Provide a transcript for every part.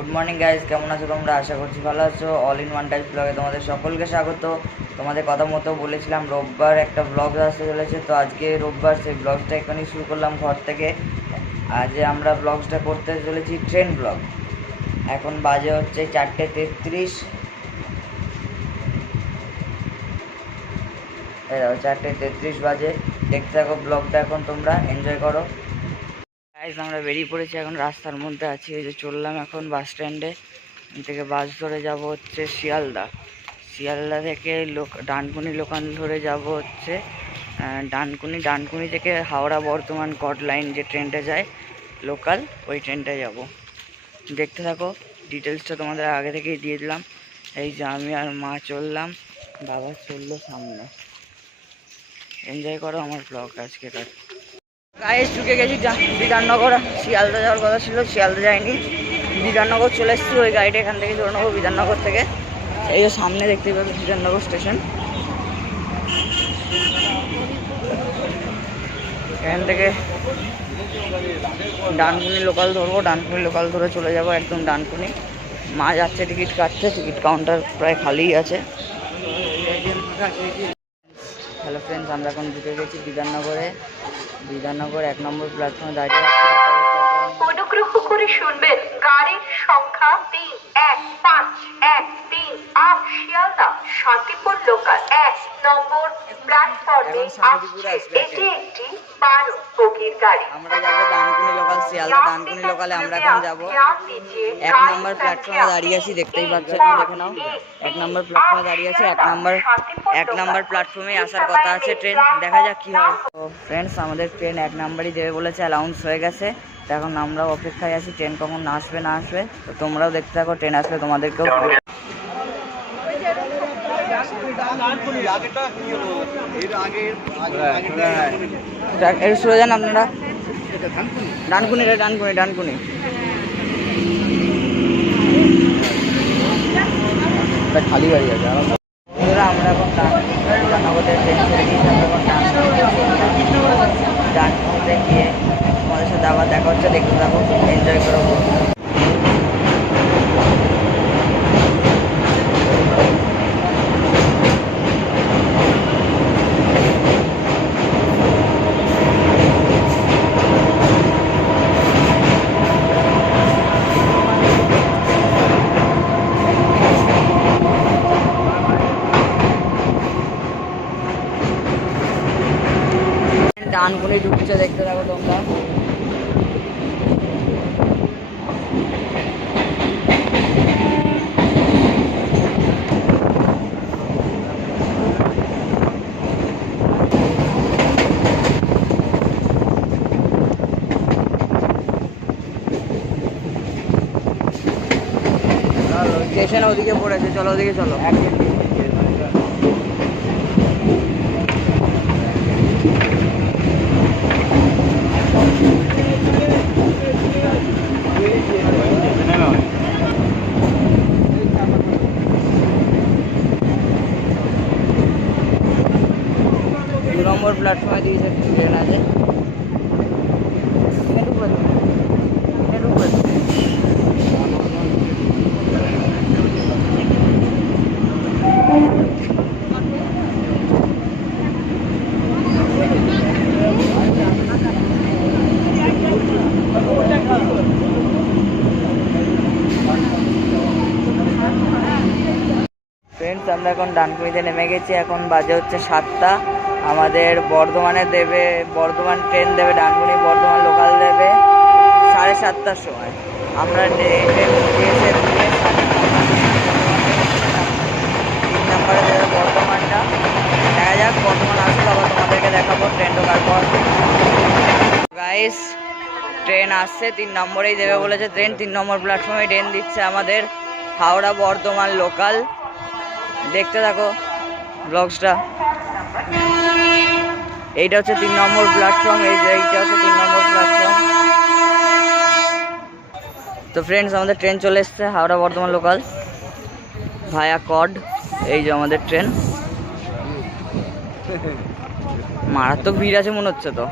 Good morning guys, কেমন আছো তোমরা? আশা করছি ভালো আছো। অল ইন ওয়ান টাইপ ব্লগে তোমাদের সকলকে স্বাগত। তোমাদের কথা মতো বলেছিলাম রোববার একটা ব্লগ আসতে চলেছে, তো আজকে রোববার সেই ব্লগটা এখানেই শুরু করলাম ঘর থেকে। আজ আমরা ব্লগটা করতে চলেছি ট্রেন ব্লগ। এখন বাজে হচ্ছে 4:33। 4:33 বাজে। দেখতে থাকো ব্লগটা, এখন তোমরা এনজয় করো। গাইজ আমরা বেরিয়ে পড়েছি, এখন রাস্তার মধ্যে আছি। এই যে চললাম এখন বাস স্ট্যান্ডে থেকে, বাস ধরে যাব হচ্ছে শিয়ালদা। শিয়ালদা থেকে ডানকুনি লোকাল ধরে যাব হচ্ছে ডানকুনি থেকে হাওড়া বর্ধমান কট লাইন যে ট্রেনটা যায় লোকাল, ওই ট্রেনটায় যাব। দেখতে থাকো, ডিটেলসটা তোমাদের আগে থেকেই দিয়ে দিলাম। এই যে আমি আর মা চললাম, বাবা চললো সামনে। এনজয় করো আমার ব্লগ আজকেকার। গায়ে ঢুকে গেছি বিধাননগর। শিয়ালদা যাওয়ার কথা ছিল, শিয়ালদা যায়নি, বিধাননগর চলে এসেছি। ওই গাড়িটা এখান থেকে ধরে নেবো বিধাননগর থেকে। এই যে সামনে দেখতেই পাচ্ছি বিধাননগর স্টেশন। এখান থেকে ডানকুনি লোকাল ধরবো, ডানকুনি লোকাল ধরে চলে যাব একদম ডানকুনি। মা যাচ্ছে টিকিট কাটতে, টিকিট কাউন্টার প্রায় খালিই আছে। হ্যালো ফ্রেন্ডস, আমরা এখন ঢুকে গেছি বিধাননগরে। বিধাননগর 1 নম্বর প্ল্যাটফর্মে দাঁড়িয়ে আছি। অনুগ্রহ করে শুনবেন, গাড়ির সংখ্যা 31513 শিয়ালদা শান্তিপুর লোকাল 1 নম্বর প্ল্যাটফর্মে আসছে। এটি একটি 12 বগির গাড়ি। আমরা যাবো ডানকুনি লোকাল, শিয়ালদা ডানকুনি লোকালে আমরা এখন যাবো। 1 নম্বর প্ল্যাটফর্মে দাঁড়িয়ে আছি, দেখতেই পাচ্ছেন, দেখে নাও। 1 নম্বর প্ল্যাটফর্মে দাঁড়িয়ে আছি। 1 নম্বর প্ল্যাটফর্মে আসার কথা আছে ট্রেন, দেখা যাক কি হয়। তো ফ্রেন্ডস, আমাদের ট্রেন 1 নম্বরই দেবে বলেছে, অ্যানাউন্স হয়ে গেছে। তো এখন আমরাও অপেক্ষায় আছি ট্রেন কখন আসবে না আসবে। তো তোমরাও দেখতে থাকো, ট্রেন আসলে তোমাদেরকেও। সরে যান আপনারা। ডানকুনি ডানকুনি ডানকুনি খালি গাড়ি আছে। আমরা এখন ডানকুনিতে ট্রেন ছেড়ে দিয়েছি। আমরা এখন ডানকুনিতে গিয়ে তোমাদের সাথে আবার দেখা হচ্ছে। দেখতে থাকো, এনজয় করো। ডানকুনি ঢুকছে, দেখতে থাকো তোমরা। স্টেশন ওদিকে পড়েছে, চলো ওদিকে চলো। নম্বর প্ল্যাটফর্মে দিয়েছে ট্রেন আছে। ফ্রেন্ডস, আমরা এখন ডানকুনিতে নেমে গেছি। এখন বাজে হচ্ছে 7টা। আমাদের বর্ধমানে দেবে, বর্ধমান ট্রেন দেবে, ডানকুনি বর্ধমান লোকাল দেবে 7:30টার সময়। আমরা ট্রেন দিয়েছে 3 নম্বরে দেবে বর্ধমানটা। দেখা যাক বর্ধমান আসলে আবার তোমাদেরকে দেখাবো ট্রেন ঢোকার পর। গাইস, ট্রেন আসছে, 3 নম্বরেই দেবে বলেছে ট্রেন। 3 নম্বর প্ল্যাটফর্মে ট্রেন দিচ্ছে আমাদের হাওড়া বর্ধমান লোকাল। দেখতে থাকো ব্লগসটা। এইটা হচ্ছে 3 নম্বর প্ল্যাটফর্ম। এইটা হচ্ছে 3 নম্বর প্ল্যাটফর্ম। তো ফ্রেন্ডস, আমাদের ট্রেন চলে এসছে হাওড়া বর্ধমান লোকাল ভায়া কড। এই যে আমাদের ট্রেন। মারাত্মক ভিড় আছে মনে হচ্ছে। তো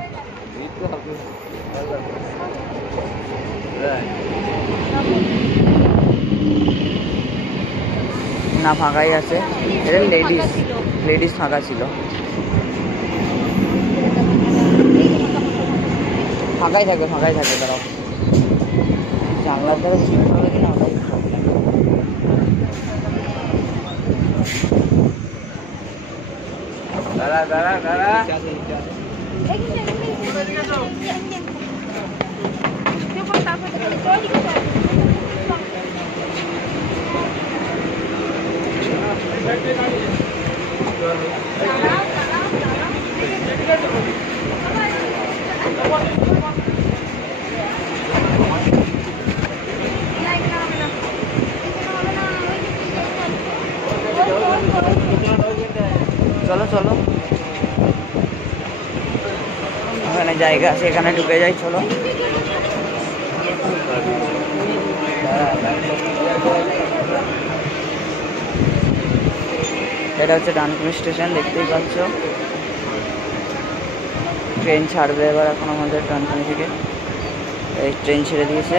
না ফাঁকাই আছে, এটা লেডিস ফাঁকা ছিল, ফাঁকাই থাকবে দাঁড়াও, জানলার দ্বারা সিট হবে কিনা ওটাই প্রবলেম। দাঁড়া চলো ওখানে জায়গা আছে, এখানে ঢুকে যাই, চলো। এটা হচ্ছে ডানকুনি স্টেশন, দেখতেই পাচ্ছ। ট্রেন ছাড়বে এবার এখন আমাদের ডানকুনি থেকে, এই ট্রেন ছেড়ে দিয়েছে।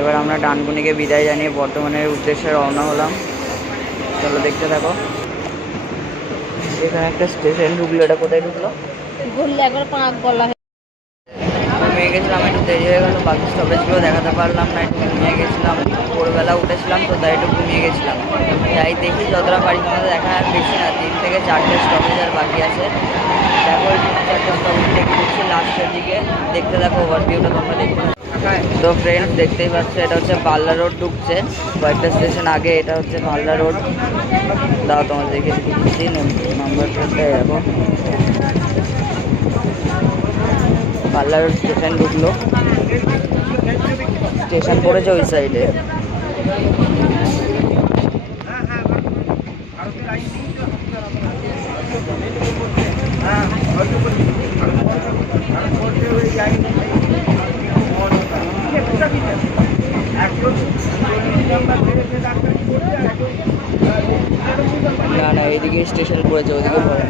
এবার আমরা ডানকুনিকে বিদায় জানিয়ে বর্ধমানের উদ্দেশ্যে রওনা হলাম, চলো দেখতে থাকো। এখানে একটা স্টেশন ঢুকলো, এটা কোথায় ঢুকলো? ঘুমিয়ে গেছিলাম, একটু দেরি হয়ে গেলো, বাকি স্টপেজগুলো দেখাতে পারলাম না, একটু ঘুমিয়ে গেছিলাম, ভোরবেলা উঠেছিলাম তো তাই একটু ঘুমিয়ে গেছিলাম। তাই দেখি যতটা পারি তোমাদের দেখা, আর বেশি না, 3 থেকে 4টে স্টপেজ আর বাকি আছে। দেখো 4টে স্টপেজ দেখে দিচ্ছি লাস্টের দিকে, দেখতে দেখো ওভারভিউটা তোমরা দেখতে। তো ফ্রেন্ডস দেখতেই পাচ্ছ, এটা হচ্ছে পাল্লা রোড ঢুকছে কয়েকটা স্টেশন আগে, এটা হচ্ছে পাল্লা রোড। দাও তোমাদের দেখে দিচ্ছি নাম্বার প্লেটটা, এরকম পাল্লা রোড স্টেশন ঢুকলো, স্টেশন পড়েছে ওই সাইডে। না এইদিকে স্টেশন পড়েছে, ওইদিকে পড়ে।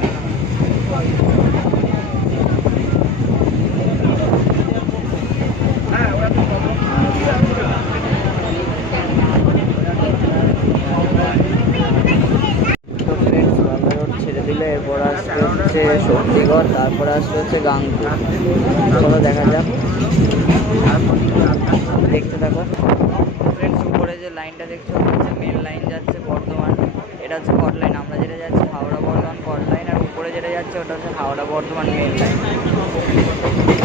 ছেড়ে দিলে এরপর আসবে হচ্ছে শক্তিগড়, তারপরে আসবে হচ্ছে গাংপুর। চলো দেখা যাক, দেখতে থাকো। ফ্রেন্ডস উপরে যে লাইনটা দেখছো হচ্ছে মেন লাইন যাচ্ছে বর্ধমান, এটা হচ্ছে কট লাইন। আমরা যেটা যাচ্ছি হাওড়া বর্ধমান কট লাইন, আর উপরে যেটা যাচ্ছে ওটা হচ্ছে হাওড়া বর্ধমান মেন লাইন।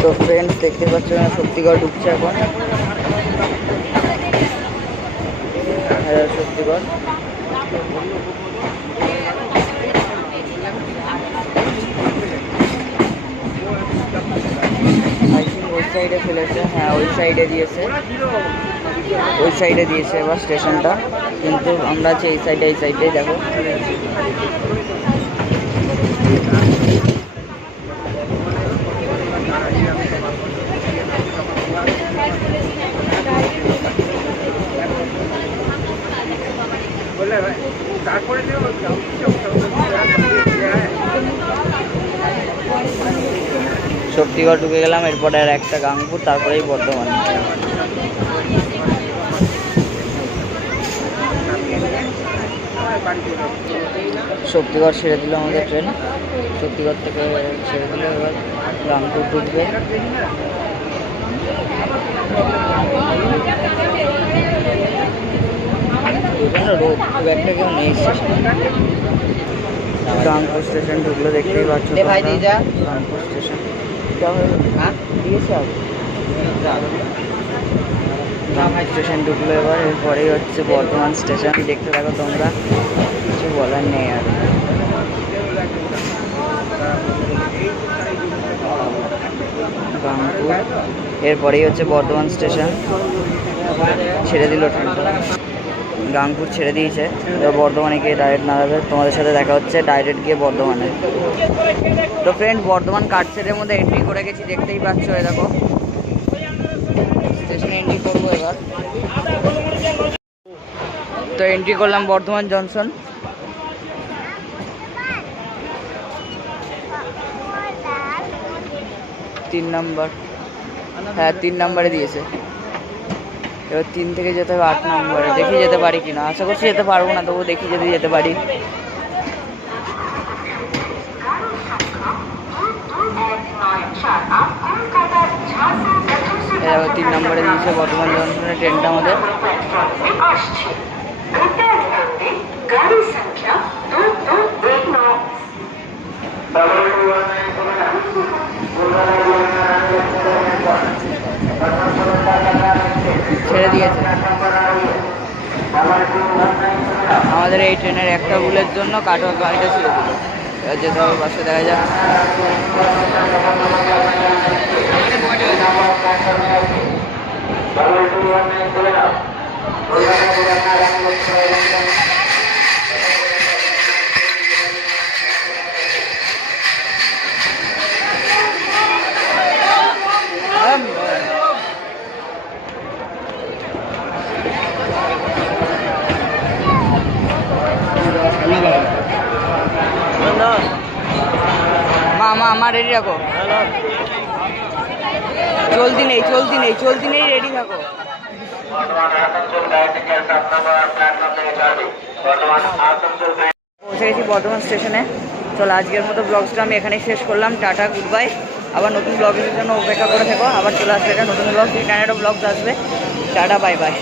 তো ফ্রেন্ডস দেখতে পাচ্ছ শক্তিগড় ঢুকছে এখন, শক্তিগড়। ওই সাইডে ফেলেছে, হ্যাঁ ওই সাইডে দিয়েছে, এবার স্টেশনটা, কিন্তু আমরা আছি এই সাইডেই দেখো। শক্তিগড় ঢুকে গেলাম, এরপরে আর একটা গাংপুর, তারপরেই বর্ধমান। শক্তিগড় ছেড়ে দিল আমাদের ট্রেন, শক্তিগড় থেকে ছেড়ে দিল, এবার গাংপুর ঢুকবে। রোড খুব একটা কেউ নেই স্টেশন। গাংপুর স্টেশন ঢুকলো, দেখতেই পাচ্ছ গাংপুর স্টেশন দিয়েছে আগে। গাংপুর স্টেশন ঢুকলো এবার, এরপরেই হচ্ছে বর্ধমান স্টেশন, দেখতে থাকো তোমরা, কিছু বলার নেই আর। গাংপুর, এরপরেই হচ্ছে বর্ধমান স্টেশন, ছেড়ে দিল ট্রেনটা। গাংপুর ছেড়ে দিয়েছে, এবার বর্ধমানে গিয়ে ডাইরেক্ট নাড়াবে। তোমাদের সাথে দেখা হচ্ছে ডাইরেক্ট গিয়ে বর্ধমানে। তো ফ্রেন্ড বর্ধমান কাটছেটের মধ্যে এন্ট্রি করে গেছি, দেখতেই পাচ্ছ, এই দেখো স্টেশনে এন্ট্রি করবো এবার। তো এন্ট্রি করলাম বর্ধমান জংশন, 3 নাম্বার, হ্যাঁ 3 নাম্বারে দিয়েছে। এবার 3 থেকে যেতে হবে 8 নম্বরে, দেখি যেতে পারি কিনা। আশা করছি যেতে পারবো না, তবু দেখি যদি যেতে পারি। এবার 3 নম্বরে দিয়েছে বর্ধমান জংশনের ট্রেনটা আমাদের। গাড়ি সংখ্যা 2219। ছেড়ে দিয়েছে। আমাদের এই ট্রেনের একটা ভুলের জন্য কাটোয়া গাড়িটা ছেড়ে দিল। এবার যেতে হবে বাসে, দেখা যাক। মা রেডি রাখো, চলতি নেই রেডি থাকো। পৌঁছে গেছি বর্ধমান স্টেশনে। চলো আজকের মতো ব্লগসটা আমি এখানেই শেষ করলাম। Tata, good bye. আবার নতুন ব্লগের জন্য অপেক্ষা করে থেকো, আবার চলে আসবে একটা নতুন ব্লগ, 3 ব্লগস আসবে। Tata, bye bye.